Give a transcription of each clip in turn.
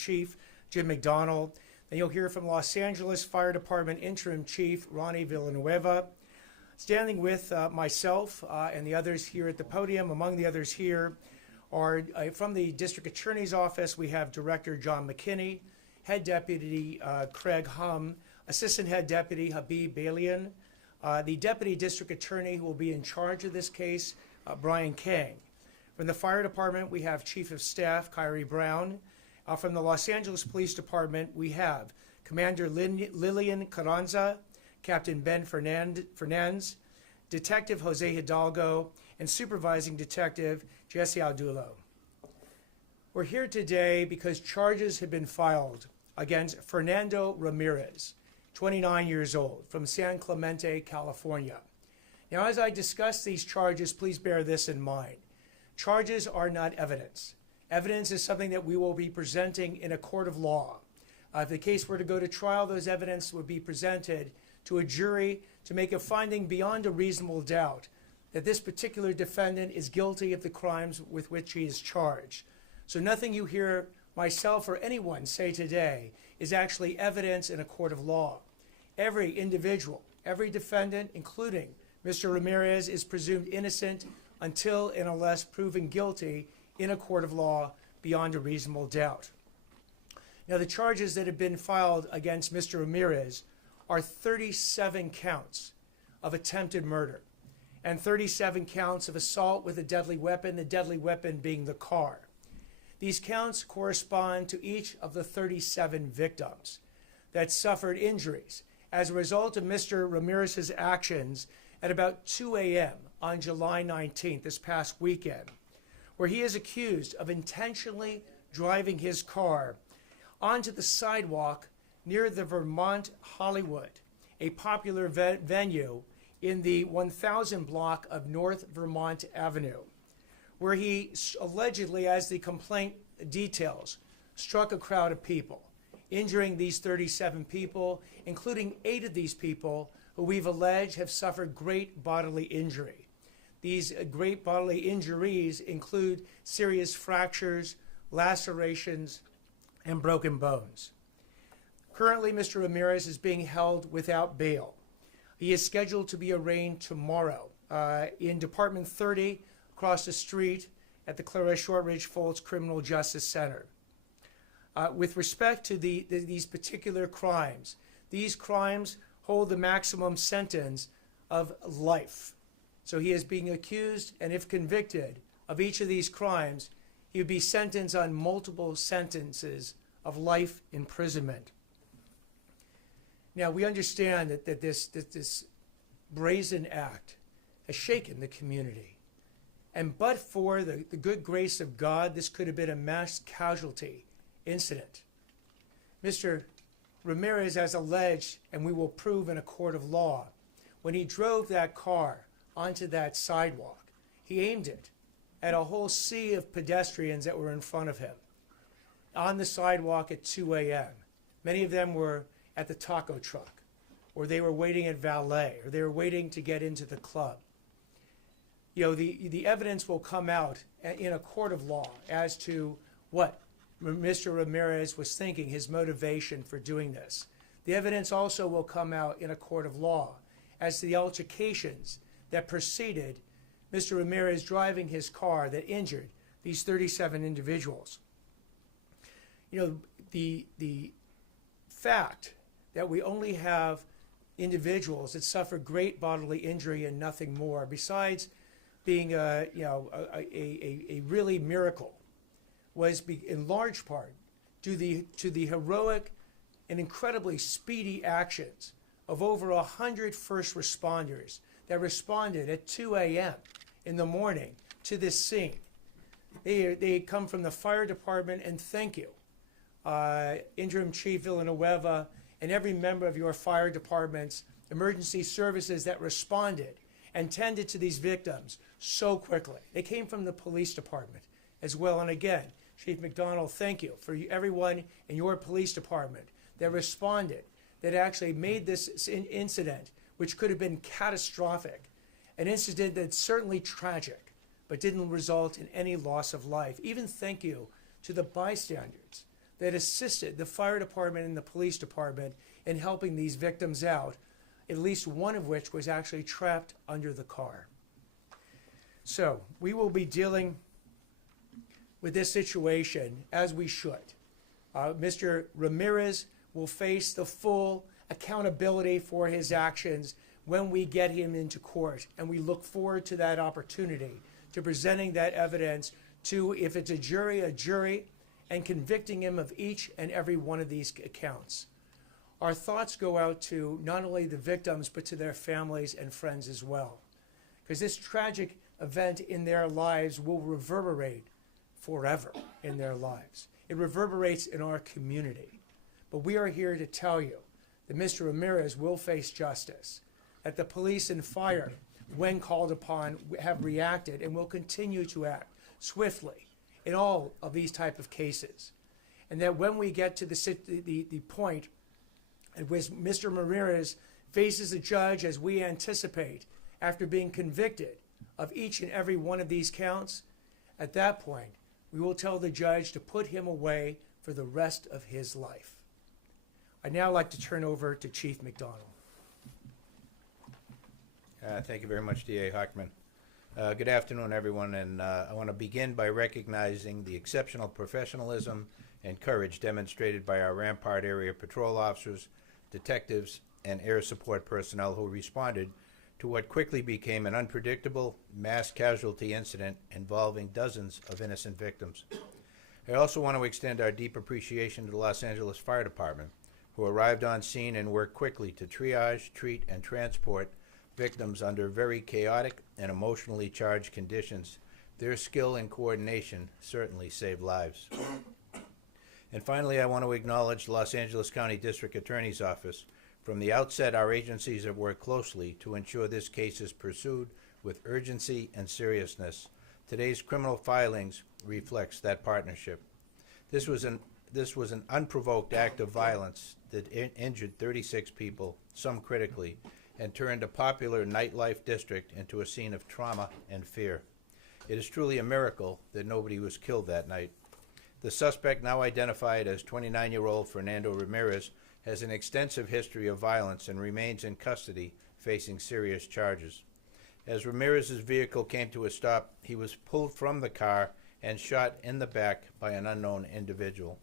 Chief Jim McDonald. Then you'll hear from Los Angeles Fire Department Interim Chief Ronnie Villanueva. Standing with myself and the others here at the podium, among the others here, are from the District Attorney's Office. We have Director John McKinney, Head Deputy Craig Hum, Assistant Head Deputy Habib Balian, the Deputy District Attorney who will be in charge of this case, Brian Kang. From the Fire Department, we have Chief of Staff Kyrie Brown. From the Los Angeles Police Department, we have Commander Lillian Carranza, Captain Ben Fernandez, Detective Jose Hidalgo, and Supervising Detective Jesse Aldulo. We're here today because charges have been filed against Fernando Ramirez, 29 years old, from San Clemente, California. Now, as I discuss these charges, please bear this in mind. Charges are not evidence. Evidence is something that we will be presenting in a court of law. If the case were to go to trial, those evidence would be presented to a jury to make a finding beyond a reasonable doubt that this particular defendant is guilty of the crimes with which he is charged. So nothing you hear myself or anyone say today is actually evidence in a court of law. Every individual, every defendant, including Mr. Ramirez, is presumed innocent until and unless proven guilty in a court of law beyond a reasonable doubt. Now, the charges that have been filed against Mr. Ramirez are 37 counts of attempted murder and 37 counts of assault with a deadly weapon, the deadly weapon being the car. These counts correspond to each of the 37 victims that suffered injuries as a result of Mr. Ramirez's actions at about 2 a.m. on July 19th, this past weekend, where he is accused of intentionally driving his car onto the sidewalk near the Vermont Hollywood, a popular venue in the 1000 block of North Vermont Avenue, where he allegedly, as the complaint details, struck a crowd of people, injuring these 37 people, including 8 of these people who we've alleged have suffered great bodily injury. These great bodily injuries include serious fractures, lacerations, and broken bones. Currently, Mr. Ramirez is being held without bail. He is scheduled to be arraigned tomorrow in Department 30 across the street at the Clara Shortridge Foltz Criminal Justice Center. With respect to these particular crimes, these crimes hold the maximum sentence of life. So he is being accused, and if convicted of each of these crimes, he would be sentenced on multiple sentences of life imprisonment. Now, we understand that this brazen act has shaken the community. And but for the good grace of God, this could have been a mass casualty incident. Mr. Ramirez has alleged, and we will prove in a court of law, when he drove that car onto that sidewalk, he aimed it at a whole sea of pedestrians that were in front of him on the sidewalk at 2 a.m. Many of them were at the taco truck, or they were waiting at valet, or they were waiting to get into the club. You know, the evidence will come out in a court of law as to what Mr. Ramirez was thinking, his motivation for doing this. The evidence also will come out in a court of law as to the altercations that preceded Mr. Ramirez driving his car that injured these 37 individuals. You know, the fact that we only have individuals that suffer great bodily injury and nothing more, besides being a really miracle, was in large part due to the heroic and incredibly speedy actions of over 100 first responders that responded at 2 a.m. in the morning to this scene. They come from the fire department, and thank you, Interim Chief Villanueva, and every member of your fire department's emergency services that responded and tended to these victims so quickly. They came from the police department as well. And again, Chief McDonald, thank you for everyone in your police department that responded, that actually made this incident, which could have been catastrophic, an incident that's certainly tragic, but didn't result in any loss of life. Even thank you to the bystanders that assisted the fire department and the police department in helping these victims out, at least one of which was actually trapped under the car. So we will be dealing with this situation as we should. Mr. Ramirez will face the full accountability for his actions when we get him into court, and we look forward to that opportunity, to presenting that evidence to, if it's a jury, and convicting him of each and every one of these accounts. Our thoughts go out to not only the victims, but to their families and friends as well, because this tragic event in their lives will reverberate forever in their lives. It reverberates in our community. But we are here to tell you that Mr. Ramirez will face justice, that the police and fire, when called upon, have reacted and will continue to act swiftly in all of these type of cases. And that when we get to the point at which Mr. Ramirez faces a judge, as we anticipate, after being convicted of each and every one of these counts, at that point, we will tell the judge to put him away for the rest of his life. I'd now like to turn over to Chief McDonald. Thank you very much, D.A. Hochman. Good afternoon, everyone, and I want to begin by recognizing the exceptional professionalism and courage demonstrated by our Rampart area patrol officers, detectives, and air support personnel who responded to what quickly became an unpredictable mass casualty incident involving dozens of innocent victims. I also want to extend our deep appreciation to the Los Angeles Fire Department, who arrived on scene and worked quickly to triage, treat, and transport victims under very chaotic and emotionally charged conditions. Their skill and coordination certainly saved lives. And finally, I want to acknowledge the Los Angeles County District Attorney's Office. From the outset, our agencies have worked closely to ensure this case is pursued with urgency and seriousness. Today's criminal filings reflects that partnership. This was an unprovoked act of violence that injured 36 people, some critically, and turned a popular nightlife district into a scene of trauma and fear. It is truly a miracle that nobody was killed that night. The suspect, now identified as 29-year-old Fernando Ramirez, has an extensive history of violence and remains in custody, facing serious charges. As Ramirez's vehicle came to a stop, he was pulled from the car and shot in the back by an unknown individual.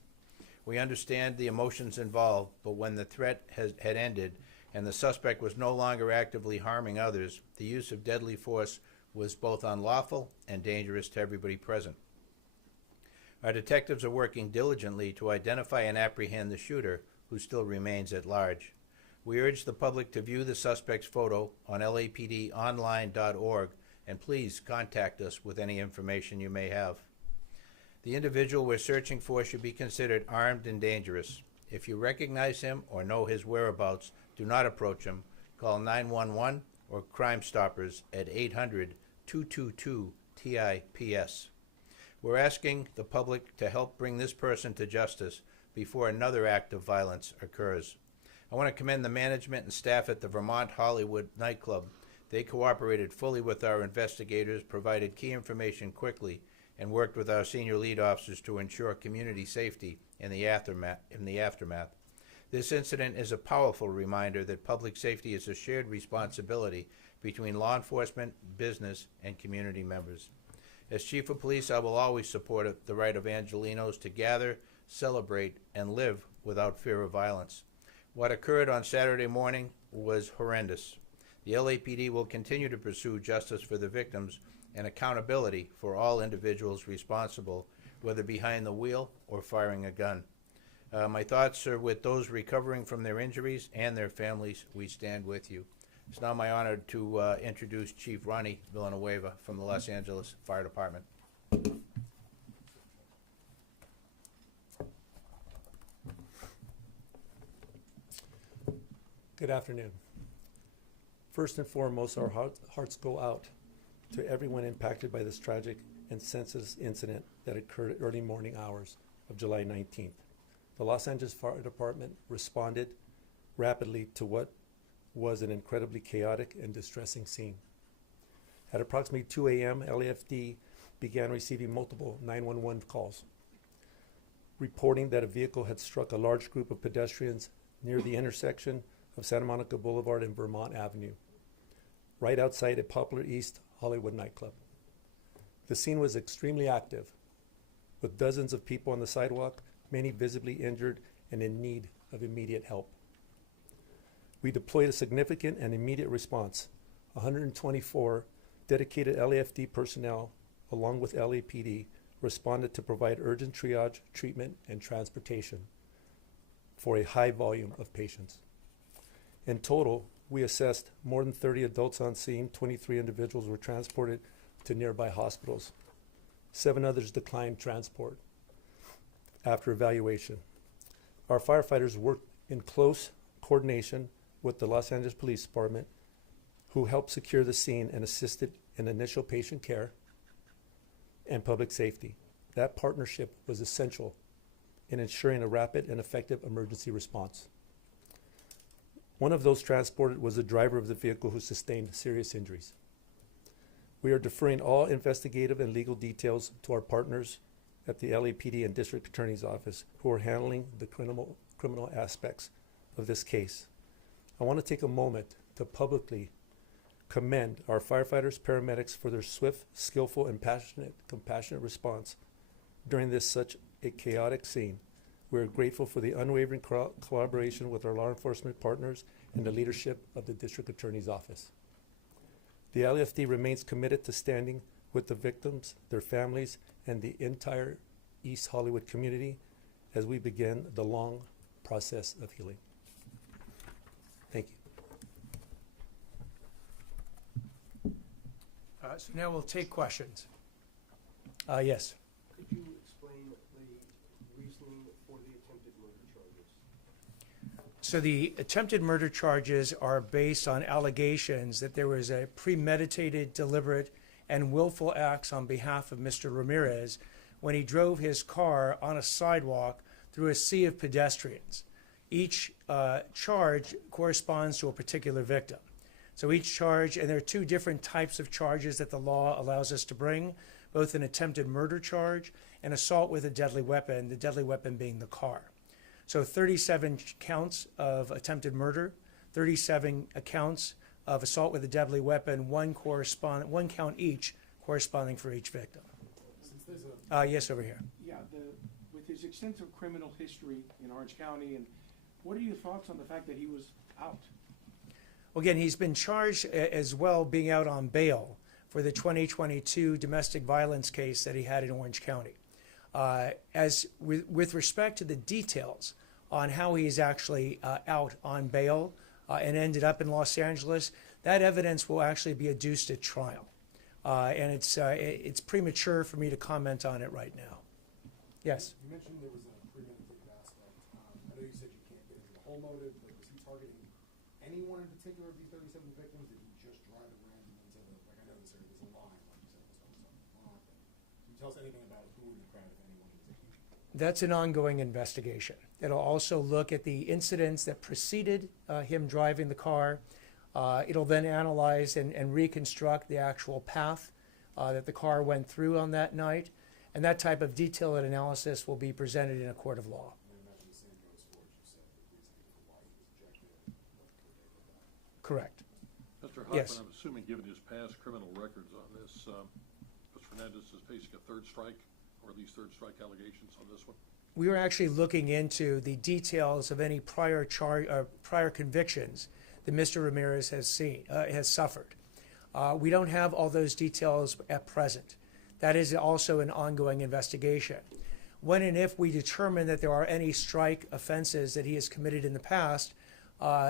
We understand the emotions involved, but when the threat had ended and the suspect was no longer actively harming others, the use of deadly force was both unlawful and dangerous to everybody present. Our detectives are working diligently to identify and apprehend the shooter, who still remains at large. We urge the public to view the suspect's photo on lapdonline.org, and please contact us with any information you may have. The individual we're searching for should be considered armed and dangerous. If you recognize him or know his whereabouts, do not approach him. Call 911 or Crime Stoppers at 800-222-TIPS. We're asking the public to help bring this person to justice before another act of violence occurs. I want to commend the management and staff at the Vermont Hollywood nightclub. They cooperated fully with our investigators, provided key information quickly, and worked with our senior lead officers to ensure community safety in the aftermath. This incident is a powerful reminder that public safety is a shared responsibility between law enforcement, business, and community members. As Chief of Police, I will always support the right of Angelenos to gather, celebrate, and live without fear of violence. What occurred on Saturday morning was horrendous. The LAPD will continue to pursue justice for the victims and accountability for all individuals responsible, whether behind the wheel or firing a gun. My thoughts are with those recovering from their injuries and their families. We stand with you. It's now my honor to introduce Chief Ronnie Villanueva from the Los Angeles Fire Department. Good afternoon. First and foremost, our hearts go out to everyone impacted by this tragic and senseless incident that occurred early morning hours of July 19th. The Los Angeles Fire Department responded rapidly to what was an incredibly chaotic and distressing scene. At approximately 2 a.m., LAFD began receiving multiple 911 calls. reporting that a vehicle had struck a large group of pedestrians near the intersection of Santa Monica Boulevard and Vermont Avenue, right outside a popular East Hollywood nightclub. The scene was extremely active, with dozens of people on the sidewalk, many visibly injured and in need of immediate help. We deployed a significant and immediate response. 124 dedicated LAFD personnel, along with LAPD, responded to provide urgent triage, treatment, and transportation for a high volume of patients. In total, we assessed more than 30 adults on scene. 23 individuals were transported to nearby hospitals. 7 others declined transport after evaluation. Our firefighters worked in close coordination with the Los Angeles Police Department, who helped secure the scene and assisted in initial patient care and public safety. That partnership was essential in ensuring a rapid and effective emergency response. One of those transported was the driver of the vehicle who sustained serious injuries. We are deferring all investigative and legal details to our partners at the LAPD and District Attorney's Office, who are handling the criminal aspects of this case. I want to take a moment to publicly commend our firefighters, paramedics for their swift, skillful, and compassionate response during such a chaotic scene. We are grateful for the unwavering collaboration with our law enforcement partners and the leadership of the District Attorney's Office. The LAFD remains committed to standing with the victims, their families, and the entire East Hollywood community as we begin the long process of healing. Thank you. So now we'll take questions. Yes. Could you explain the reasoning for the attempted murder charges? So the attempted murder charges are based on allegations that there was a premeditated, deliberate, and willful acts on behalf of Mr. Ramirez when he drove his car on a sidewalk through a sea of pedestrians. Each charge corresponds to a particular victim. So each charge, and there are 2 different types of charges that the law allows us to bring, both an attempted murder charge and assault with a deadly weapon, the deadly weapon being the car. So 37 counts of attempted murder, 37 counts of assault with a deadly weapon, one count each corresponding for each victim. Since there's a Yes, over here. with his extensive criminal history in Orange County, and what are your thoughts on the fact that he was out? Well, again, he's been charged as well being out on bail for the 2022 domestic violence case that he had in Orange County. With respect to the details on how he is actually out on bail and ended up in Los Angeles, that evidence will actually be adduced at trial. And it's premature for me to comment on it right now. Yes? You mentioned there was a premeditated aspect. I know you said you can't get into the whole motive, but was he targeting anyone in particular of these 37 victims? Did he just drive at random into the, like I know this area, there's a line, like you said, there's a lot. Can you tell us anything about who in the crowd, if anyone, in particular? That's an ongoing investigation. It'll also look at the incidents that preceded him driving the car. It'll then analyze and reconstruct the actual path that the car went through on that night. And that type of detailed analysis will be presented in a court of law. And I imagine the same goes for what you said, the reasoning for why he was ejected, what could they with that? Correct. Mr. Hochman, Yes. I'm assuming, given his past criminal records on this, Mr. Fernandez is facing a third strike, or at least third strike allegations on this one? We were actually looking into the details of any prior convictions that Mr. Ramirez has suffered. We don't have all those details at present. That is also an ongoing investigation. When and if we determine that there are any strike offenses that he has committed in the past,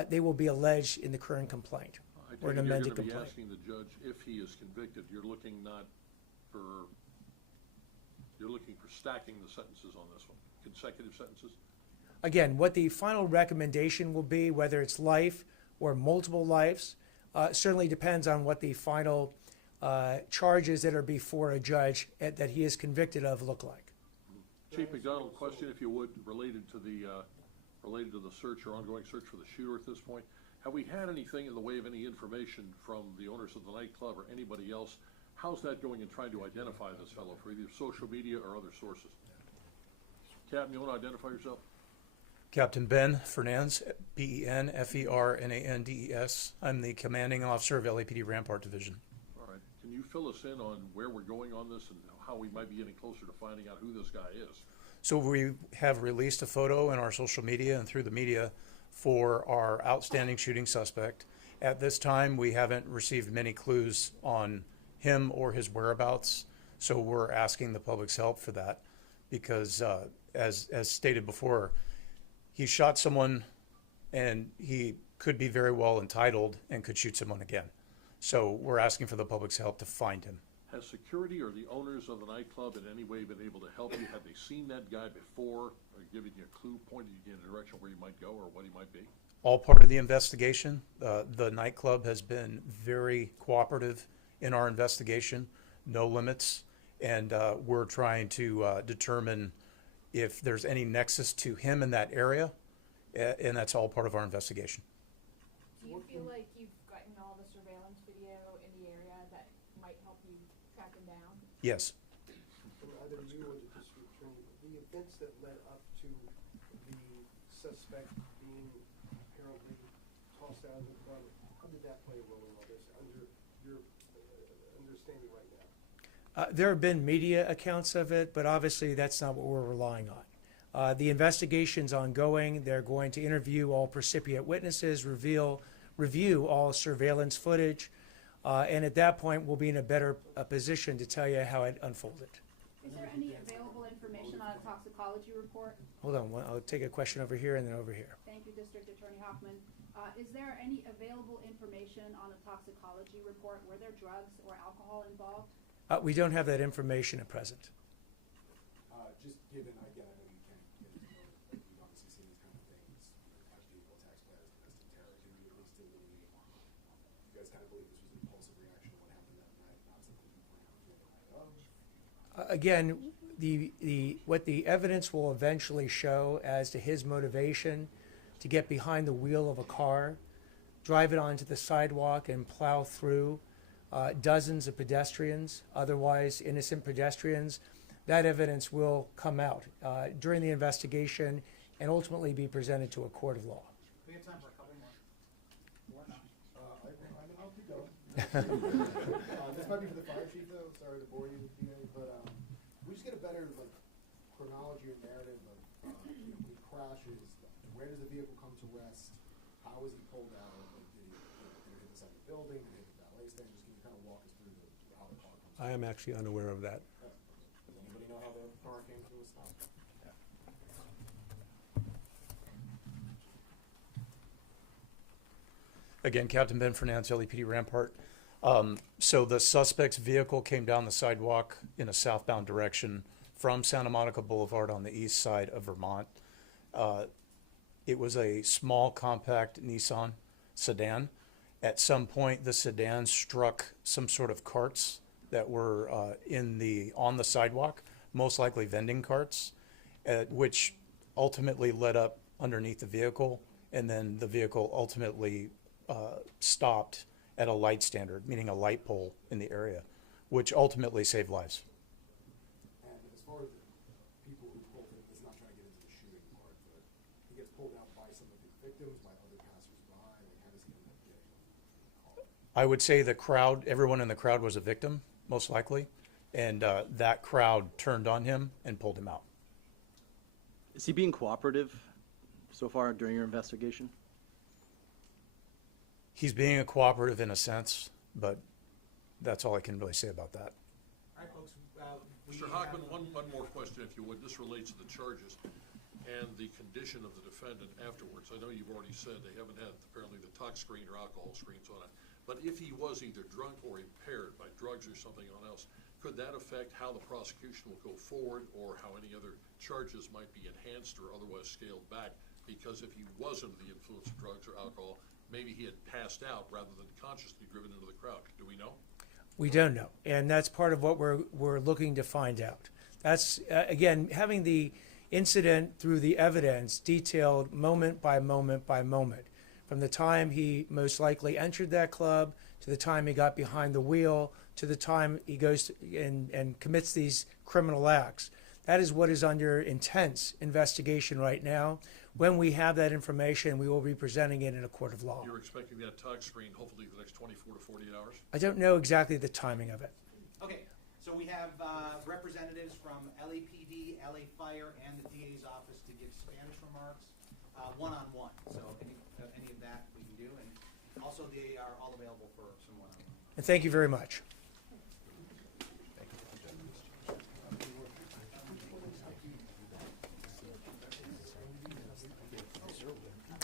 they will be alleged in the current complaint or an amended You're going to complaint. be asking the judge if he is convicted. You're looking for stacking the sentences on this one, consecutive sentences? Again, what the final recommendation will be, whether it's life or multiple lives, certainly depends on what the final charges that are before a judge that he is convicted of look like. Chief McDonald, question, if you would, related to the search or ongoing search for the shooter at this point. Have we had anything in the way of any information from the owners of the nightclub or anybody else? How's that going in trying to identify this fellow for either social media or other sources? Captain, you want to identify yourself? Captain Ben Fernandez, BenFernandez. I'm the commanding officer of LAPD Rampart Division. All right. Can you fill us in on where we're going on this and how we might be getting closer to finding out who this guy is? So we have released a photo in our social media and through the media for our outstanding shooting suspect. At this time, we haven't received many clues on him or his whereabouts, so we're asking the public's help for that because, as stated before, he shot someone and he could be very well entitled and could shoot someone again. So we're asking for the public's help to find him. Has security or the owners of the nightclub in any way been able to help you? Have they seen that guy before or given you a clue, pointed you in a direction where you might go or what he might be? All part of the investigation. The nightclub has been very cooperative in our investigation, no limits, and we're trying to determine if there's any nexus to him in that area, and that's all part of our investigation. Do you feel like you've gotten all the surveillance video in the area that might help you track him down? Yes. For either you or the district attorney, the events that led up to the suspect being apparently tossed out of the club, how did that play a role in all this, under your understanding right now? There have been media accounts of it, but obviously that's not what we're relying on. The investigation's ongoing. They're going to interview all precipient witnesses, review all surveillance footage, and at that point, we'll be in a better position to tell you how it unfolded. Is there any available information on a toxicology report? Hold on, I'll take a question over here and then over here. Thank you, District Attorney Hochman. Is there any available information on a toxicology report? Were there drugs or alcohol involved? We don't have that information at present. Just given, again, I know you can't get into it, but you've obviously seen these kind of things, attached vehicle attacks, domestic terror. Can you at least delineate, you guys kind of believe this was an impulsive reaction to what happened that night, not something you planned on doing the night of? Again, what the evidence will eventually show as to his motivation to get behind the wheel of a car, drive it onto the sidewalk and plow through dozens of pedestrians, otherwise innocent pedestrians, that evidence will come out during the investigation and ultimately be presented to a court of law. We have time for a couple more. I can help you go. This might be for the fire chief, though. Sorry to bore you with DA, but we just get a better chronology or narrative of when he crashes. Where does the vehicle come to rest? How was he pulled out? Did he hit the side of the building? Did he hit the valet stand? Just can you kind of walk us through how the car comes? I am actually unaware of that. Does anybody know how the car came to a stop? Again, Captain Ben Fernandez, LAPD Rampart. So the suspect's vehicle came down the sidewalk in a southbound direction from Santa Monica Boulevard on the east side of Vermont. It was a small, compact Nissan sedan. At some point, the sedan struck some sort of carts that were on the sidewalk, most likely vending carts, which ultimately led up underneath the vehicle, and then the vehicle ultimately stopped at a light standard, meaning a light pole in the area, which ultimately saved lives. And as far as the people who pulled him, it's not trying to get into the shooting part, but he gets pulled out by some of his victims, by other passersby. How does he end up getting caught? I would say the crowd, everyone in the crowd was a victim, most likely, and that crowd turned on him and pulled him out. Is he being cooperative so far during your investigation? He's being a cooperative in a sense, but that's all I can really say about that. All right, folks, Mr. Hochman, one more question, if you would. This relates to the charges and the condition of the defendant afterwards. I know you've already said they haven't had apparently the tox screen or alcohol screens on it, but if he was either drunk or impaired by drugs or something else, could that affect how the prosecution will go forward or how any other charges might be enhanced or otherwise scaled back? Because if he was under the influence of drugs or alcohol, maybe he had passed out rather than consciously driven into the crowd. Do we know? We don't know, and that's part of what we're looking to find out. That's, again, having the incident through the evidence detailed moment by moment by moment, from the time he most likely entered that club to the time he got behind the wheel to the time he goes and commits these criminal acts. That is what is under intense investigation right now. When we have that information, we will be presenting it in a court of law. You're expecting that tog screen hopefully the next 24 to 48 hours? I don't know exactly the timing of it. Okay, so we have representatives from LAPD, LA Fire, and the DA's office to give Spanish remarks one-on-one. So any of that we can do, and also they are all available for some one-on-one. And thank you very much.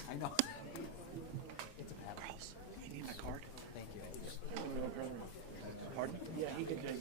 I know. It's a bad house. You need my card? Thank you. Pardon? Yeah, he could get